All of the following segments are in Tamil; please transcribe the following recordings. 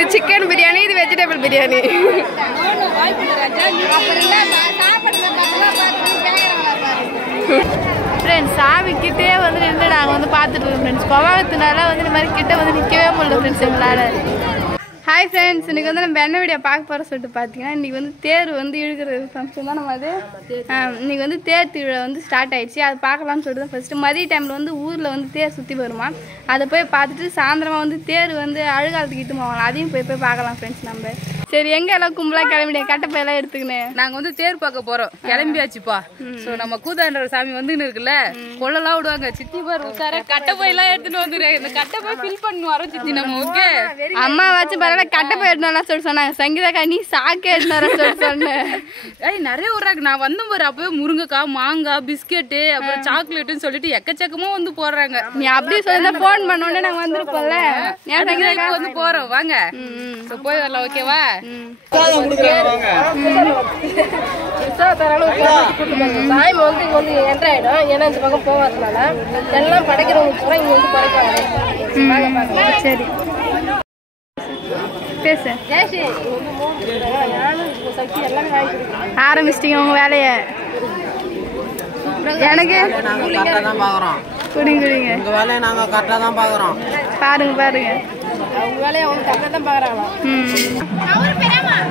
இது சிக்கன் பிரியாணி, இது வெஜிடபிள் பிரியாணி. ஃப்ரெண்ட்ஸ் சாமிக்கிட்டே வந்து நின்று நாங்கள் வந்து பார்த்துட்டு இருக்கோம் ஃப்ரெண்ட்ஸ். கோவாகத்தினால வந்து இந்த மாதிரி கிட்ட வந்து நிற்கவே முடியல ஃப்ரெண்ட்ஸ் எங்களால். ஹாய் ஃப்ரெண்ட்ஸ், இன்றைக்கி வந்து நம்ம என்ன வீடியோ பார்க்க போகிற சொல்லிட்டு பார்த்தீங்கன்னா, இன்றைக்கி வந்து தேர் வந்து இழுக்கிற ஃபங்க்ஷன் தான் நம்ம அது. இன்றைக்கி வந்து தேர் திருவிழா வந்து ஸ்டார்ட் ஆகிடுச்சு. அது பார்க்கலாம்னு சொல்லிட்டு தான் ஃபஸ்ட்டு மதிய டைமில் வந்து ஊரில் வந்து தேர் சுற்றி வருமா, அதை போய் பார்த்துட்டு சாயந்தரமாக வந்து தேர் வந்து அழுகாலத்துக்கு இட்டு போவாங்க, அதையும் போய் பார்க்கலாம் ஃப்ரெண்ட்ஸ். நம்ம சரி எங்கே எல்லாம் கும்பலாக கிளம்பிட்டேன், கட்டப்பையெல்லாம் எடுத்துக்கினேன். நாங்கள் வந்து தேர் பார்க்க போகிறோம், கிளம்பியாச்சுப்பா. ஸோ நம்ம கூதான்ற சாமி வந்துன்னு இருக்குல்ல, கொள்ளலாம் விடுவாங்க. சித்தி பாரு உட்கார கட்டப்பையெல்லாம் எடுத்துட்டு வந்துடுறாங்க. இந்த கட்டப்பை ஃபில் பண்ணு வரோம் சித்தி நம்ம. ஓகே அம்மா வச்சு பரவாயில்ல, கட்டப்பை எடுத்துனா சொல்லி சொன்னாங்க. சங்கீதா நீ சாக்கே எடுத்துனா சொல்லி சொன்னேன். ஏய் நிறைய விட்றாங்க. நான் வந்து பாரு அப்பவே முருங்கைக்காய், மாங்காய், பிஸ்கெட்டு, அப்புறம் சாக்லேட்டுன்னு சொல்லிட்டு எக்கச்சக்கமாக வந்து போடுறாங்க. நீ அப்படியே சொல்லி ஃபோன் பண்ணோடனே நாங்கள் வந்துருப்போம்ல. இப்போ வந்து போகிறோம் வாங்க. ஸோ போய் வரலாம். ஓகேவா? சாமி வந்து இங்க வந்து என்ட்ரு ஆயிடும். ஏன்னா இந்த பக்கம் போவாதனால எல்லாம் படைக்கிறவங்க பூரா இங்க வந்து படைப்பாங்க. சரி பேசு. ஆரம்பிச்சிட்டீங்க உங்க வேலைய. எனக்கு குடிங்க குடிங்க. உங்க வேலையை நாங்க கரெக்டா தான் பாக்குறோம். பாருங்க பாருங்க, அவங்க வேலையை அவங்க கரெக்டாக தான் பார்க்குறாங்களா.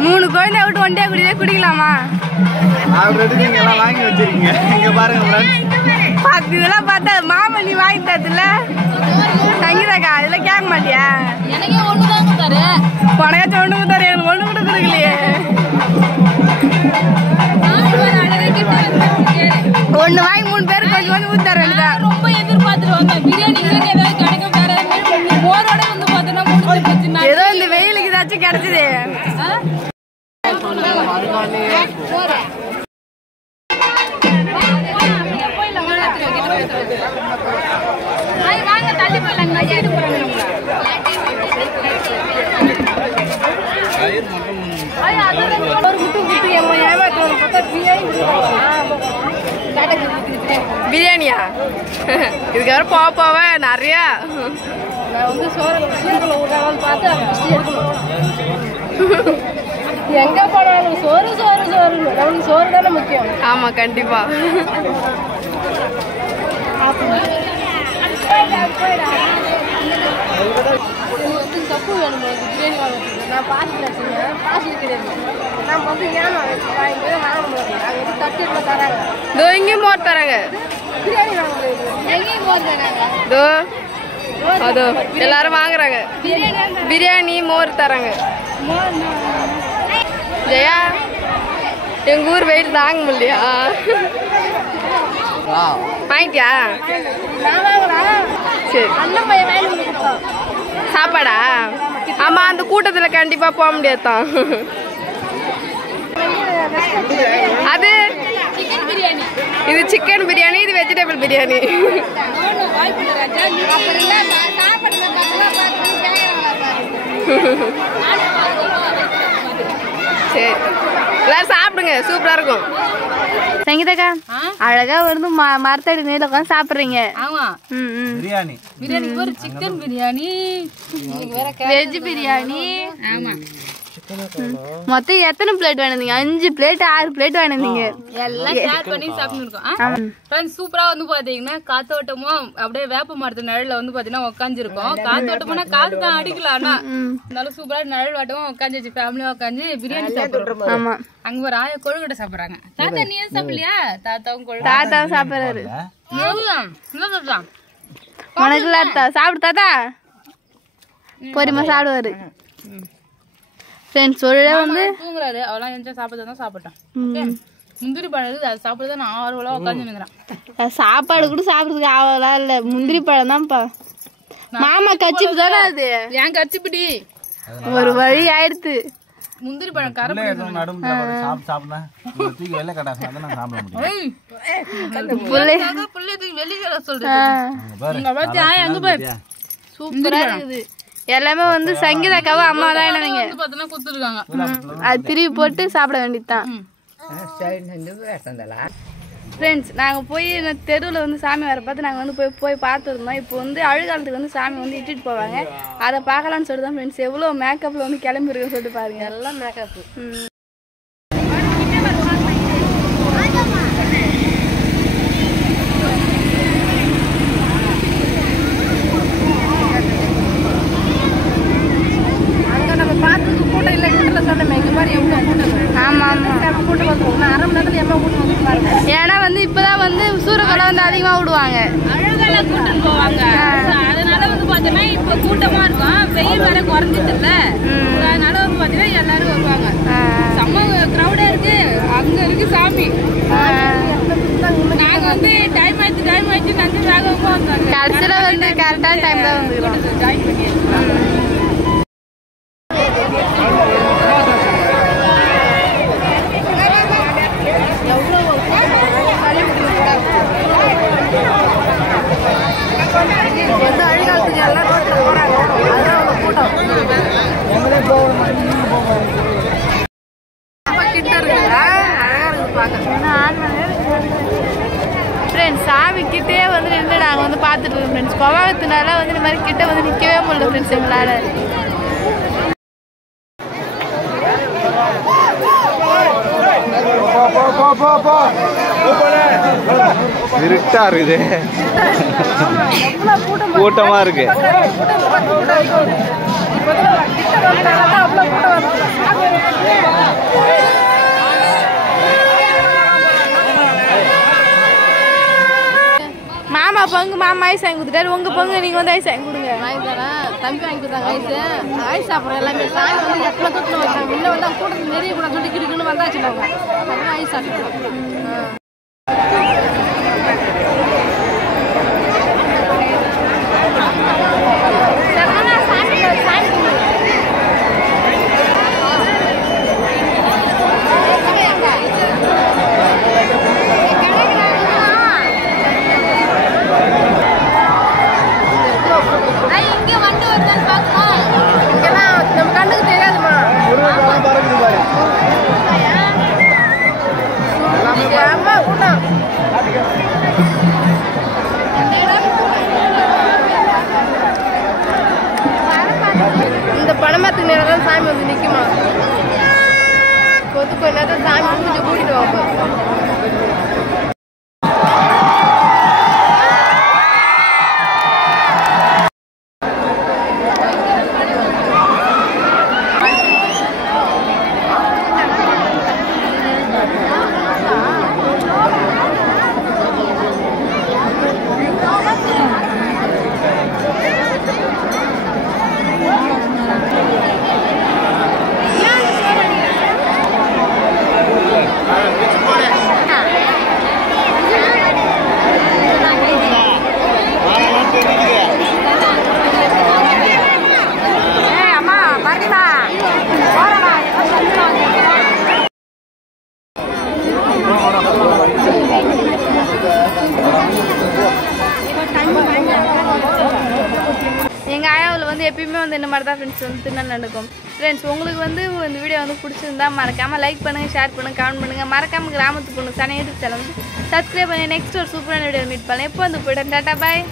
3 குழந்தை விட்டு ஒண்டியா குடிக்கலாமா? வாங்கி வச்சிருக்கீங்க இங்க பாருங்க. இதெல்லாம் பார்த்தா மாமா நீ வாங்கி தரதுல சங்கீதாக்கா இதெல்லாம் கேட்க மாட்டியா? எனக்கே ஒன்று தான் கொடுத்தாரு. உனக்காச்சும் ஒன்று கொடுத்தாரு, எனக்கு ஒன்று கூட கொடுக்கலையே. ஒன்று வாங்கி 3 பேருக்கு கொஞ்சம் கொஞ்சம் ஊற்றி தர வேண்டியதான். ரொம்ப எதிர்பார்த்துருவாங்க பிரியாணி ஏதாவது கிடைக்கும். வேற மோரோட வந்து பார்த்தோன்னா முடிஞ்சு ஏதோ இந்த வெயிலுக்கு ஏதாச்சும் கிடைச்சது. தள்ளி போயிடலாம். பிரியாணியா? இதுக்கப்புறம் போக போக நிறையா நான் வந்து சோறுல ஊட்டாலும் பார்த்து எடுக்கணும். எங்க போனாலும் சோறு சோறு சோறு. நம்மளுக்கு சோறு தானே முக்கியம். ஆமா கண்டிப்பா. வந்து தப்பு வேணும் பிரியாணி வாங்கிறதுக்கு. நான் பாசில் வச்சுருக்கேன், பாசில் கிடையாது. நான் வந்து ஏன் வாங்கி போய் வாங்க முடியாது. அது வந்து தட்டு எடுத்து தராங்க. இதோ இங்கேயும் மோர் தராங்க. பிரியாணி வாங்க முடியாது. எங்கேயும் மோர் தராங்க. இதோ அதோ எல்லாரும் வாங்குறாங்க. பிரியாணி மோர் தராங்க. ஜெயா எங்க ஊர் வெயில் தாங்க முடியலையா? வாங்கிட்டியா? நான் வாங்கலாம். சரி அண்ணன் பையன் வாங்கி கொடுத்தான். சாப்பாடா? ஆமா அந்த கூட்டத்துல கண்டிப்பா போக முடியாதான். அது இது சிக்கன் பிரியாணி, இது வெஜிடபிள் பிரியாணி. சரி எல்லாரும் சாப்பிடுங்க, சூப்பரா இருக்கும். சங்கீதாக்கா அழகா வந்து மரத்தடி மேல உட்காந்து சாப்பிடுறீங்க. ஆமா பிரியாணி பிரியாணி ஒரு சிக்கன் பிரியாணி, வெஜ் பிரியாணி. ஆமா மொத்தம் எத்தனை பிளேட் வாங்கினீங்க? 5 பிளேட் 6 பிளேட் வாங்கினீங்க. எல்லாம் ஷேர் பண்ணி சாப்பிட்டுருக்கோம். ஃப்ரெண்ட்ஸ் சூப்பரா வந்து பாத்தீங்கன்னா காத்தோட்டமும் அப்படியே வேப்ப மரத்து நிழல்ல வந்து பாத்தீங்கன்னா உட்காந்துருக்கோம். காத்தோட்டம்னா காத்து தான் அடிக்கலாம். ஆனா இருந்தாலும் சூப்பரா நிழல் வாட்டமும் உட்காந்துச்சு. ஃபேமிலியா உட்காந்து பிரியாணி சாப்பிடுறோம். ஆமா அங்க ஒரு ஆய கொழுக்கட்டை சாப்பிடுறாங்க. தாத்தா நீ எதுவும் சாப்பிடலையா? தாத்தாவும் கொழுக்கட்டை. தாத்தாவும் சாப்பிடுறாரு. உனக்கு சாப்பிடு தாத்தா, பொறுமை சாப்பிடுவாரு. ஃப்ரெண்ட்ஸ் சொல்ல வந்து தூங்குறாரு. அவெல்லாம் எந்த சாப்பிட்டு சாப்பிட்டான். முந்திரி பழம் அது சாப்பிட்டு நான் ஆர்வலா உட்காந்துருக்கிறேன். சாப்பாடு கூட சாப்பிடுறதுக்கு ஆவலா இல்ல, முந்திரி பழம் தான்ப்பா. மாமா கச்சிப்பு தானே அது? ஏன் கச்சிப்பிடி ஒரு வழி ஆயிடுத்து. முந்திரி பழம் கரை வெளியே சொல்றேன். சூப்பரா இருக்குது. எல்லாமே வந்து சங்கீதாக்காவ அம்மா தான் என்னவீங்க குத்துருக்காங்க. அது திருப்பி போட்டு சாப்பிட வேண்டியதுதான். ஃப்ரெண்ட்ஸ் நாங்கள் போய் தெருவில் வந்து சாமி வர பார்த்து நாங்கள் வந்து போய் பார்த்துருந்தோம். இப்போ வந்து அழுகாலத்துக்கு வந்து சாமி வந்து இட்டுட்டு போவாங்க. அதை பார்க்கலான்னு சொல்லிட்டு தான் ஃப்ரெண்ட்ஸ் எவ்வளோ மேக்கப்பில் வந்து கிளம்பிருக்குன்னு சொல்லிட்டு பாருங்க. எல்லாம் மேக்கப்பு. அங்கே நம்ம பார்த்ததுக்கு கூட்டம் இல்லை கூட்டத்தில் சொன்னோமே இங்கே மாதிரி எவ்வளோ கூட்டம். ஆமாம் ஆமாம் நம்ம கூட்டம் வந்துடும். அரை மணி நேரத்தில் எவ்வளோ கூட்டம் வந்து பாருங்க. ஏன்னா வந்து இப்போதான் வந்து சூரக்கலை வந்து அதிகமாக விடுவாங்க. அழகால கூட்டிட்டு போவாங்க. அதனால வந்து பாத்தீங்கன்னா இப்ப கூட்டமா இருக்கும். வெயில் வேற குறைஞ்சிட்டு அதனால வந்து பாத்தீங்கன்னா எல்லாரும் வருவாங்க. செம்ம கிரௌடா இருக்கு. அங்க இருக்கு சாமி. நாங்க வந்து டைம் ஆயிடுச்சு நஞ்சு வேகமா வந்தாங்க. கடைசியில் வந்து கரெக்டான டைம் தான் வந்துக்கிறோம். ஜாயின் பண்ணிடுறோம். வந்து அழுகாலத்துக்கு எல்லாம் ரோட்டில் போகிறாங்க. அதுதான் அவங்க கூட்டம். கிட்ட இருக்குங்களா அழகாக இருக்குது பார்க்க. ஃப்ரெண்ட்ஸ் சாமி கிட்டே வந்து நின்று நாங்கள் வந்து பார்த்துட்டு இருக்கோம் ஃப்ரெண்ட்ஸ். கோவாகத்தினால வந்து இந்த மாதிரி கிட்ட வந்து நிற்கவே முடியல ஃப்ரெண்ட்ஸ் எங்களால். இருட்டா இருக்குது, கூட்டமா இருக்கு. மாமா பங்கு மாமா ஐஸ் வாங்கி கொடுத்துட்டாரு. உங்கள் பங்கு நீங்கள் வந்து ஐஸ் வாங்கி கொடுங்க. வாங்கி தரேன். தம்பி வாங்கி கொடுத்தாங்க ஐஸு. ஐஸ் சாப்பிட்றோம் எல்லாமே. சாமி வந்து எத்தனை தூக்கில் வச்சாங்க. முன்ன வந்து அவங்க கூட்டத்தில் நிறைய கூட சொல்லி கிடுக்குன்னு வந்தாச்சு நாங்கள். அதெல்லாம் ஐஸ் சாப்பிட்றோம். இங்கெல்லாம் நம்ம கண்ணுக்கு தெரியாதுமா. அம்மா கூட்டம் இந்த பணமரத்துக்கு நேரம் தான் சாமி வந்து நிற்குமா. கொஞ்ச நேரத்தில் சாமி கொஞ்சம் கூட்டிட்டு வாங்க. எங்கள் ஆயாவில் வந்து எப்பயுமே வந்து இந்த மாதிரி தான் ஃப்ரெண்ட்ஸ் வந்து திருநாள் நடக்கும். ஃப்ரெண்ட்ஸ் உங்களுக்கு வந்து இந்த வீடியோ வந்து பிடிச்சிருந்தா மறக்காமல் லைக் பண்ணுங்கள், ஷேர் பண்ணுங்கள், கமெண்ட் பண்ணுங்கள். மறக்காமல் கிராமத்து பொண்ணு சனி யூடியூப் சேனல் வந்து சப்ஸ்கிரைப் பண்ணி நெக்ஸ்ட் ஒரு சூப்பரான வீடியோ மீட் பண்ணலாம். எப்போ வந்து போய்ட்டு டாட்டா பாய்.